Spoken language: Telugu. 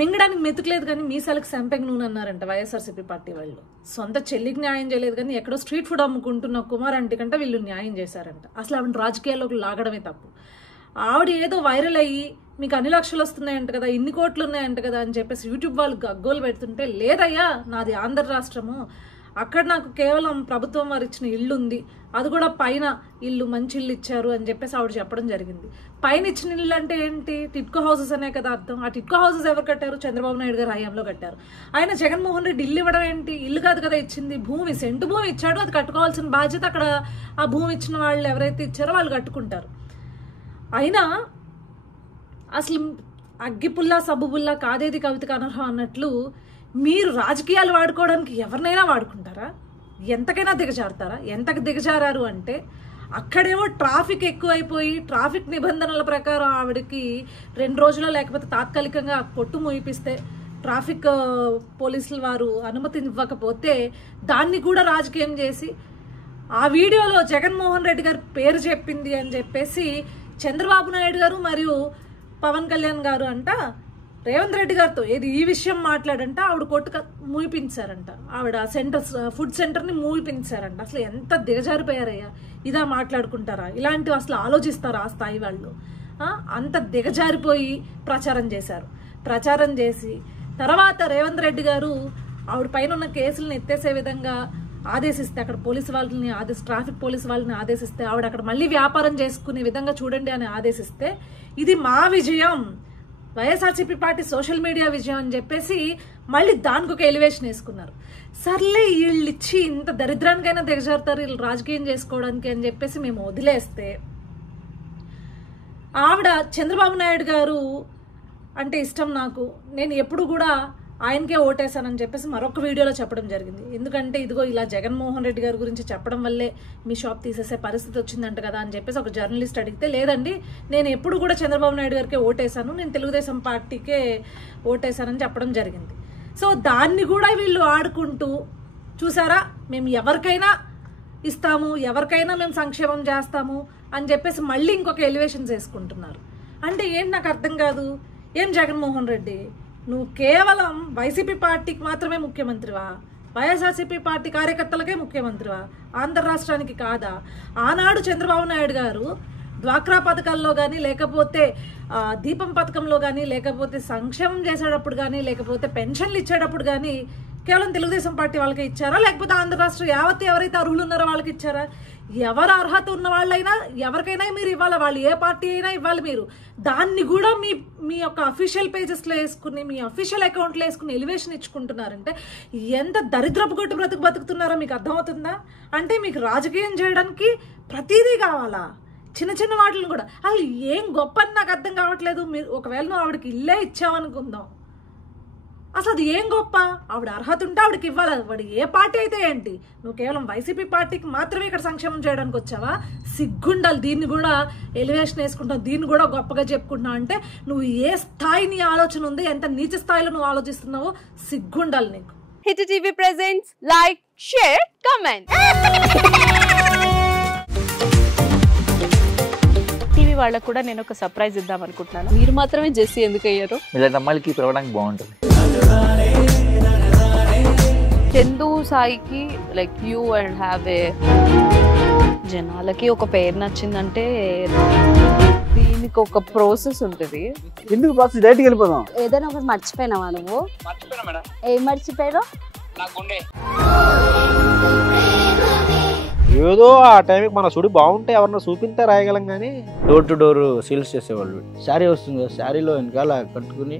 మింగడానికి మెతుకులేదు కానీ మీసాలకు సంపెంగ నూనె అన్నారంట వైఎస్ఆర్సీపీ పార్టీ వాళ్ళు. సొంత చెల్లికి న్యాయం చేయలేదు కానీ ఎక్కడో స్ట్రీట్ ఫుడ్ అమ్ముకుంటున్న కుమార్ ఆంటీ కంటే వీళ్ళు న్యాయం చేశారంట. అసలు ఆవిడ రాజకీయాల్లోకి లాగడమే తప్పు. ఆవిడ ఏదో వైరల్ అయ్యి మీకు అన్ని లక్షలు వస్తున్నాయంట కదా, ఇన్ని కోట్లు ఉన్నాయంట కదా అని చెప్పేసి యూట్యూబ్ వాళ్ళు గగ్గోలు పెడుతుంటే, లేదయ్యా నాది ఆంధ్ర రాష్ట్రము, అక్కడ నాకు కేవలం ప్రభుత్వం వారు ఇచ్చిన ఇల్లు ఉంది, అది కూడా పైన ఇల్లు మంచి ఇల్లు ఇచ్చారు అని చెప్పేసి ఆవిడ చెప్పడం జరిగింది. పైన ఇచ్చిన ఇల్లు అంటే ఏంటి? టిట్కో హౌసెస్ అనే కదా అర్థం. ఆ టిట్కో హౌసెస్ ఎవరు కట్టారు? చంద్రబాబు నాయుడు గారు హయాంలో కట్టారు. ఆయన జగన్మోహన్ రెడ్డి ఇల్లు ఇవ్వడం ఏంటి? ఇల్లు కాదు కదా ఇచ్చింది, భూమి, సెంటు భూమి ఇచ్చాడు, అది కట్టుకోవాల్సిన బాధ్యత అక్కడ ఆ భూమి ఇచ్చిన వాళ్ళు ఎవరైతే ఇచ్చారో వాళ్ళు కట్టుకుంటారు. అయినా అసలు అగ్గిపుల్లా సబ్బుబుల్లా కాదేది కవితకు అనర్హం అన్నట్లు మీరు రాజకీయాలు వాడుకోవడానికి ఎవరినైనా వాడుకుంటారా? ఎంతకైనా దిగజారుతారా? ఎంతకు దిగజారారు అంటే, అక్కడేమో ట్రాఫిక్ ఎక్కువైపోయి ట్రాఫిక్ నిబంధనల ప్రకారం ఆవిడకి 2 రోజుల్లో లేకపోతే తాత్కాలికంగా పొట్టు మూయిపిస్తే ట్రాఫిక్ పోలీసులు వారు అనుమతి ఇవ్వకపోతే దాన్ని కూడా రాజకీయం చేసి ఆ వీడియోలో జగన్మోహన్ రెడ్డి గారు పేరు చెప్పింది అని చెప్పేసి చంద్రబాబు నాయుడు గారు మరియు పవన్ కళ్యాణ్ గారు అంట రేవంత్ రెడ్డి గారితో ఈ విషయం మాట్లాడంట ఆవిడ కొట్టు మూయిపించారంట. ఆవిడ ఫుడ్ సెంటర్ని మూయిపించారంట. అసలు ఎంత దిగజారిపోయారయ్యా! ఇదా మాట్లాడుకుంటారా? ఇలాంటివి అసలు ఆలోచిస్తారా ఆ స్థాయి వాళ్ళు? అంత దిగజారిపోయి ప్రచారం చేశారు. ప్రచారం చేసి తర్వాత రేవంత్ రెడ్డి గారు ఆవిడ పైన ఉన్న కేసులను ఎత్తేసే విధంగా ఆదేశిస్తే, అక్కడ పోలీసు వాళ్ళని ట్రాఫిక్ పోలీసు వాళ్ళని ఆదేశిస్తే ఆవిడ అక్కడ మళ్ళీ వ్యాపారం చేసుకునే విధంగా చూడండి అని ఆదేశిస్తే, ఇది మా విజయం, వైఎస్ఆర్సీపీ పార్టీ సోషల్ మీడియా విజయం అని చెప్పేసి మళ్ళీ దానికి ఒక ఎలివేషన్ వేసుకున్నారు. సర్లే వీళ్ళు ఇచ్చి ఇంత దరిద్రానికైనా దిగజారుతారు వీళ్ళు రాజకీయం చేసుకోవడానికి అని చెప్పేసి మేము వదిలేస్తే, ఆవిడ చంద్రబాబు నాయుడు గారు అంటే ఇష్టం నాకు, నేను ఎప్పుడు కూడా ఆయనకే ఓటేశానని చెప్పేసి మరొక వీడియోలో చెప్పడం జరిగింది. ఎందుకంటే ఇదిగో ఇలా జగన్మోహన్ రెడ్డి గారి గురించి చెప్పడం వల్లే మీ షాప్ తీసేసే పరిస్థితి వచ్చిందంట కదా అని చెప్పేసి ఒక జర్నలిస్ట్ అడిగితే, లేదండి నేను ఎప్పుడు కూడా చంద్రబాబు నాయుడు గారికే ఓటేశాను, నేను తెలుగుదేశం పార్టీకే ఓటేశానని చెప్పడం జరిగింది. సో దాన్ని కూడా వీళ్ళు ఆడుకుంటూ, చూసారా మేము ఎవరికైనా ఇస్తాము, ఎవరికైనా మేము సంక్షేమం చేస్తాము అని చెప్పేసి మళ్ళీ ఇంకొక ఎలివేషన్స్ వేసుకుంటున్నారు. అంటే ఏంటి నాకు అర్థం కాదు. ఏం జగన్మోహన్ రెడ్డి, నువ్వు కేవలం వైసీపీ పార్టీకి మాత్రమే ముఖ్యమంత్రివా? వైఎస్ఆర్సీపీ పార్టీ కార్యకర్తలకే ముఖ్యమంత్రివా? ఆంధ్ర రాష్ట్రానికి కాదా? ఆనాడు చంద్రబాబు నాయుడు గారు డ్వాక్రా పథకాల్లో కానీ, లేకపోతే దీపం పథకంలో కానీ, లేకపోతే సంక్షేమం చేసేటప్పుడు కానీ, లేకపోతే పెన్షన్లు ఇచ్చేటప్పుడు కానీ కేవలం తెలుగుదేశం పార్టీ వాళ్ళకి ఇచ్చారా? లేకపోతే ఆంధ్ర రాష్ట్రం యావత్ ఎవరైతే అర్హులు ఉన్నారో వాళ్ళకి ఇచ్చారా? ఎవరు అర్హత ఉన్న వాళ్ళైనా ఎవరికైనా మీరు ఇవ్వాలి, వాళ్ళు ఏ పార్టీ అయినా ఇవ్వాలి. మీరు దాన్ని కూడా మీ యొక్క అఫీషియల్ పేజెస్లో వేసుకుని, మీ అఫీషియల్ అకౌంట్లో వేసుకుని ఎలివేషన్ ఇచ్చుకుంటున్నారంటే ఎంత దరిద్రపు కొట్టు బతుకుతున్నారో మీకు అర్థమవుతుందా? అంటే మీకు రాజకీయం చేయడానికి ప్రతిదీ కావాలా? చిన్న చిన్న వాటిని కూడా అసలు ఏం గొప్ప అని నాకు అర్థం కావట్లేదు. మీరు ఒకవేళ నువ్వు ఆవిడకి ఇల్లే ఇచ్చావనుకుందాం, అసలు అది ఏం గొప్ప? ఆవిడ అర్హత ఉంటే ఆవిడకి ఇవ్వాలి. వాడు ఏ పార్టీ అయితే ఏంటి, నువ్వు కేవలం వైసీపీ పార్టీకి మాత్రమే ఇక్కడ సంక్షేమం చేయడానికి వచ్చావా? సిగ్గుండాలి. దీన్ని కూడా ఎలివేషన్ వేసుకుంటావు, దీన్ని కూడా గొప్పగా చెప్పుకుంటున్నావు అంటే నువ్వు ఏ స్థాయి నీ ఆలోచన ఉంది, ఎంత నీచ స్థాయిలో నువ్వు ఆలోచిస్తున్నావో సిగ్గుండాలి నీకు. Hit TV presents like, share, comment. TV వాళ్ళకు కూడా నేను ఒక సర్ప్రైజ్ ఇద్దాం అనుకుంటున్నాను. మీరు మాత్రమే జెస్సీ ఎందుకు అయ్యారు? ఇలాంటి అమ్మాయిలకి పిలవడానికి బాగుంటుంది. చందు సాయికి like you and have a, జనాలకి ఒక పేరు నచ్చిందంటే దీనికి ఒక ప్రాసెస్ ఉంటుంది. ఎందుకు ప్రాసెస్? డైరెక్ట్‌గా వెళ్ళిపోదాం. ఏదైనా ఒకటి మర్చిపోయినావా నువ్వు? మర్చిపోయినా మేడం. ఏం మర్చిపోయావు? నా గుండె. ఏదో ఆ టైంకి మన సుడి బాగుంటే ఎవరన్నా చూపిస్తే రాయగలం కానీ డోర్ టు డోర్ సేల్స్ చేసేవాళ్ళు. శారీ వస్తుంది, శారీలో వెనకాల కట్టుకుని